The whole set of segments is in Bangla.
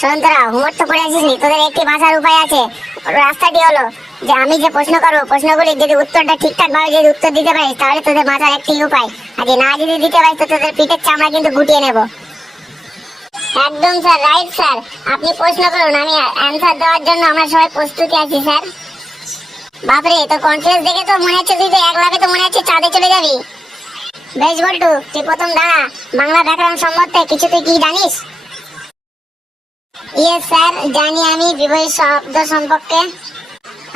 শোন হোমওয়ার্ক তো করে আসিস তোদের একটি বাঁচার উপায় আছে। রাস্তাটি হলো যে আমি যে প্রশ্ন করব, প্রশ্নগুলি যদি উত্তরটা ঠিকঠাক ভাবে যদি উত্তর দিতে পারিস, তাহলে তোদের বাঁচার একটি উপায়। আর না যদি দিতে পারিস, তো তোদের পিঠের চামড়া কিন্তু গুটিয়ে নেব। একদম স্যার রাইট স্যার। আপনি প্রশ্ন করুন, আমি অ্যান্সার দেওয়ার জন্য আমরা সবাই প্রস্তুতি আছি, স্যার। বাপরে তো কনফিডেন্স দেখে তো মনে হচ্ছে তুই তো এক লাখে তো মনে হচ্ছে চাঁদে চলে যাবি। বেশ বল্টু, তুই প্রথম দাঁড়া। বাংলা ব্যাকরণ সম্বন্ধে কিছু তুই কি জানিস? ইয়ে স্যার জানি আমি বিপরীত শব্দ সম্পর্কে।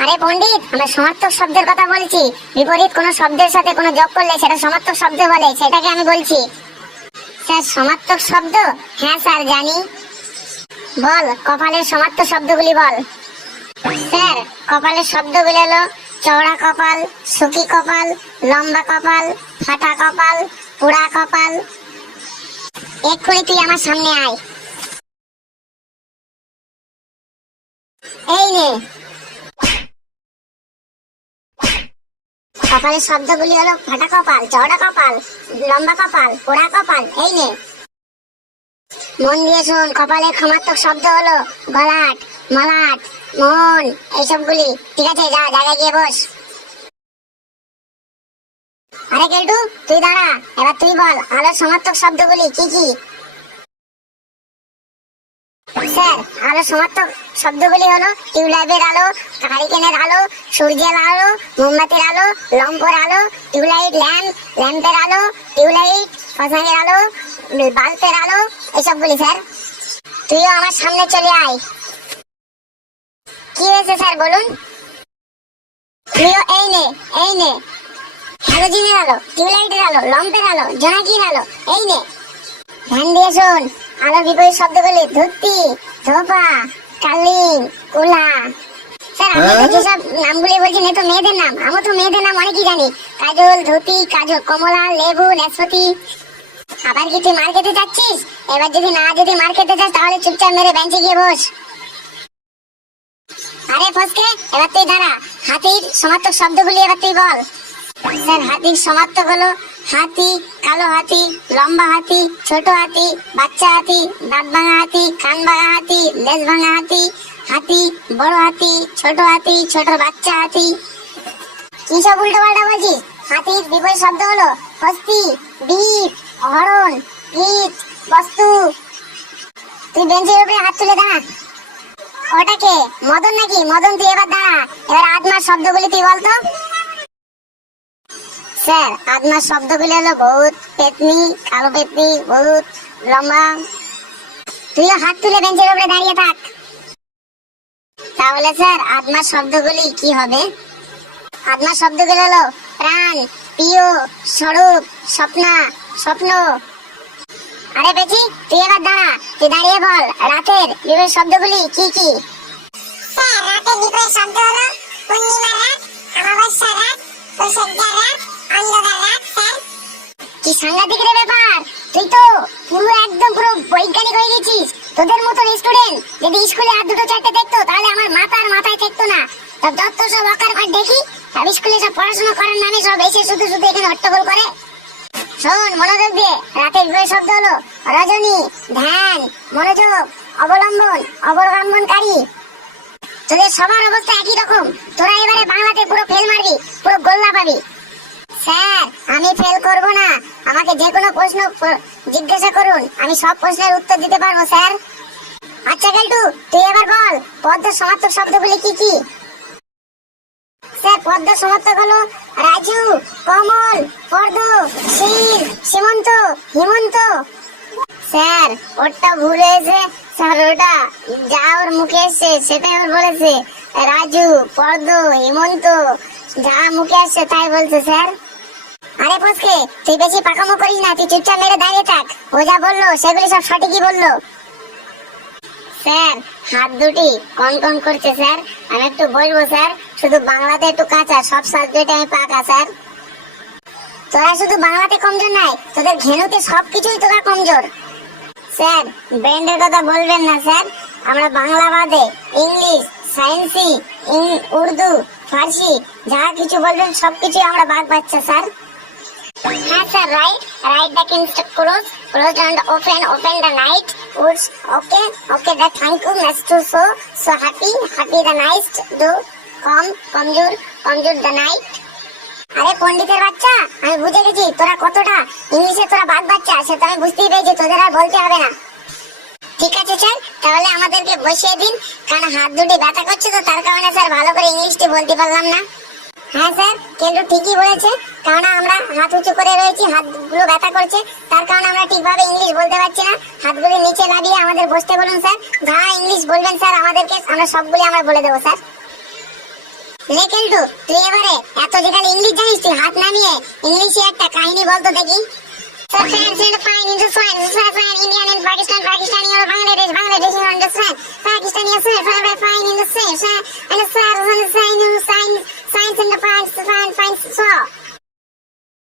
আরে পণ্ডিত, আমরা সমার্থক শব্দের কথা বলছি। বিপরীত কোনো শব্দের সাথে কোনো যোগ করলে সেটা সমার্থক শব্দ বলে, সেটাকে আমি বলছি। স্যার, সমার্থক শব্দ? হ্যাঁ স্যার, জানি। বল, কপালের সমার্থক শব্দগুলি বল। স্যার, কপালের শব্দগুলি হলো চওড়া কপাল, সুখী কপাল, লম্বা কপাল, ফাটা কপাল পুরা কপাল। এক্ষুনি তুই আমার সামনে আয়। নে কপালের শব্দগুলি হলো ফাটা কপাল, চওড়া কপাল, লম্বা কপাল, পোড়া কপাল, এই নে। মন দিয়ে শোন কপালের ক্ষমাত্মক শব্দ হলো গলাট, মলাট, মন, এইসবগুলি। ঠিক আছে, যা, জায়গায় গিয়ে বস। আরে কেলটু, তুই দাঁড়া, এবার তুই বল, আলোর সমার্থক শব্দগুলি কি কি? স্যার, আলো সমার্থক শব্দগুলি হলো টিউবলাইটের আলো, হারিকেনের আলো, সূর্যের আলো, মোমবাতির আলো, লম্পর আলো, টিউবলাইট ল্যাম্প, ল্যাম্পের আলো, টিউবলাইট, ফসাঙের আলো, বাল্বের আলো, এসবগুলি স্যার। তুইও আমার সামনে চলে আয়। কি হয়েছে স্যার, বলুন? তুইও এই নে এই নে। হ্যালোজিনের আলো, টিউবলাইটের আলো, লম্পের আলো, জোনাকির আলো, এই নে। ধ্যান দিয়ে শোন। আলো বিপরীত শব্দগুলি ধুতি ধোপা কালিং কুলা। স্যার তো যেসব নামগুলি বলছেন এ তো মেয়েদের নাম। আমি তো মেয়েদের নাম অনেকই জানি। কাজল ধুতি কাজল কমলা লেবু নাশপাতি আবার কি তুই মার খেতে যাচ্ছিস এবার যদি না যদি মার খেতে চাস তাহলে চুপচাপ মেরে বেঞ্চে গিয়ে বস। আরে ফসকে এবার তুই দাঁড়া। হাতির সমার্থক শব্দগুলি এবার তুই বল। স্যার হাতির সমার্থক হলো হাতি, কালো হাতি, লম্বা হাতি, ছোট হাতি, বাচ্চা হাতি, দাঁত ভাঙা হাতি, কান ভাঙা হাতি, লেজ ভাঙা হাতি হাতি, বড় হাতি, ছোট হাতি, ছোট বাচ্চা হাতি। কি সব উল্টো পাল্টা বলছিস? হাতির বিপরীত শব্দ হলো হস্তি, দ্বীপ, হরণ, ইট, বস্তু। তুই বেঞ্চের উপরে হাত তুলে দাঁড়া। ওটাকে মদন নাকি? মদন, তুই এবার দাঁড়া। এবার আত্মার শব্দগুলি তুই বলতো। স্যার আত্মার শব্দগুলি হলো ভূত, পেতনি, কালো পেতনি, ভূত, লম্বা। তুইও হাত তুলে বেঞ্চের উপরে দাঁড়িয়ে থাক। তাহলে স্যার আত্মার শব্দগুলি কি হবে? আত্মার শব্দগুলি হলো প্রাণ, প্রিয়, স্বরূপ, স্বপ্না, স্বপ্ন। আরে বেচি তুই এবার দাঁড়া, তুই দাঁড়িয়ে বল, রাতের বিপরীত শব্দগুলি কি কি? স্যার, রাতের বিপরীত শব্দ হলো পূর্ণিমার রাত, অমাবস্যার রাত তুষার সাংঘাতিক রে ব্যাপার। তুই তো পুরো একদম পুরো বৈজ্ঞানিক হয়ে গেছিস। তোদের মতন স্টুডেন্ট যদি স্কুলে আর দুটো চারটে দেখতো, তাহলে আমার মাথার মাথায় থাকতো না। সব যত সব অকার ঘর দেখি সব স্কুলে সব পড়াশোনা করার নামে সব এসে শুধু শুধু এখানে হট্টগোল করে। শোন, মনোযোগ দিয়ে রাতের বিপরীত শব্দ হলো। রজনী, ধ্যান, মনোযোগ, অবলম্বন, অবলম্বনকারী। তোদের সবার অবস্থা একই রকম। তোরা এবারে বাংলাতে পুরো ফেল মারবি, পুরো গোল্লা পাবি। স্যার, আমি ফেল করব না। আমাকে যে কোনো প্রশ্ন জিজ্ঞাসা করুন। আমি সব প্রশ্নের উত্তর দিতে পারব, স্যার। আচ্ছা গেলটু, তুই এবার বল, পদ্ম সমার্থক শব্দগুলি কি কি? স্যার, পদ্ম সমার্থক হলো রাজু, কমল, পর্দ শীল সীমন্ত, হিমন্ত। স্যার ওটা ভুল হয়েছে। স্যার, ওটা যা ওর মুখে এসছে, সেটাই ওর বলেছে। রাজু, পর্দ, হেমন্ত, যা মুখে আসছে, তাই বলছে, স্যার। আরে ফসকে, তুই বেশি পাকামো করিস না, তুই চুপচাপ মেরে দাঁড়িয়ে থাক। ও যা বলল, সেগুলি সব সঠিকই বলল। স্যার, হাত দুটি কন কন করছে, স্যার। আমি একটু বলব, স্যার, শুধু বাংলাতে একটু কাঁচা, সব সাবজেক্টে আমি পাকা, স্যার। তোরা শুধু বাংলাতে কমজোর নাই, তোদের ঘেনুতে সবকিছুই তোরা কমজোর। স্যার, ব্র্যান্ডের কথা বলবেন না, স্যার। আমরা বাংলা বাদে ইংলিশ, সায়েন্সি উর্দু, ফার্সি, যা কিছু বলবেন সবকিছু আমরা বাদ পাচ্ছি স্যার। হ্যাঁ sir right right the kings close close and open open the night woods okay okay the thank you ness to so so happy happy the night do come কমজোর কমজোর দ্য নাইট আরে, পণ্ডিতের বাচ্চা, আমি বুঝে গেছি, তোরা কতটা ইংলিশে তোরা বাদ বাচ্চা সেটা আমি বুঝতেই পেরেছি, তোদের আর বলতে হবে না। ঠিক আছে, স্যার, তাহলে আমাদেরকে বসিয়ে দিন, কারণ হাত দুটি ব্যথা করছে তো, তার কারণে, স্যার, ভালো করে ইংলিশটি বলতে পারলাম না। হ্যাঁ স্যার কেন্দ্র ঠিকই বলেছে কারণ আমরা হাত উঁচু করে রয়েছি হাতগুলো ব্যথা করছে। তার কারণে আমরা ঠিকভাবে ইংলিশ বলতে পারছি না। হাতগুলি নিচে লাগিয়ে আমাদের বসতে বলুন স্যার। যা ইংলিশ বলবেন স্যার আমাদেরকে আমরা সবগুলি আমরা বলে দেবো স্যার। লে তুই এবারে এত যেখানে ইংলিশ জানিস তুই হাত নামিয়ে ইংলিশে একটা কাহিনী বলতো দেখি। So fans in the fine in the fine, fine, fine, fine, fine, fine in the and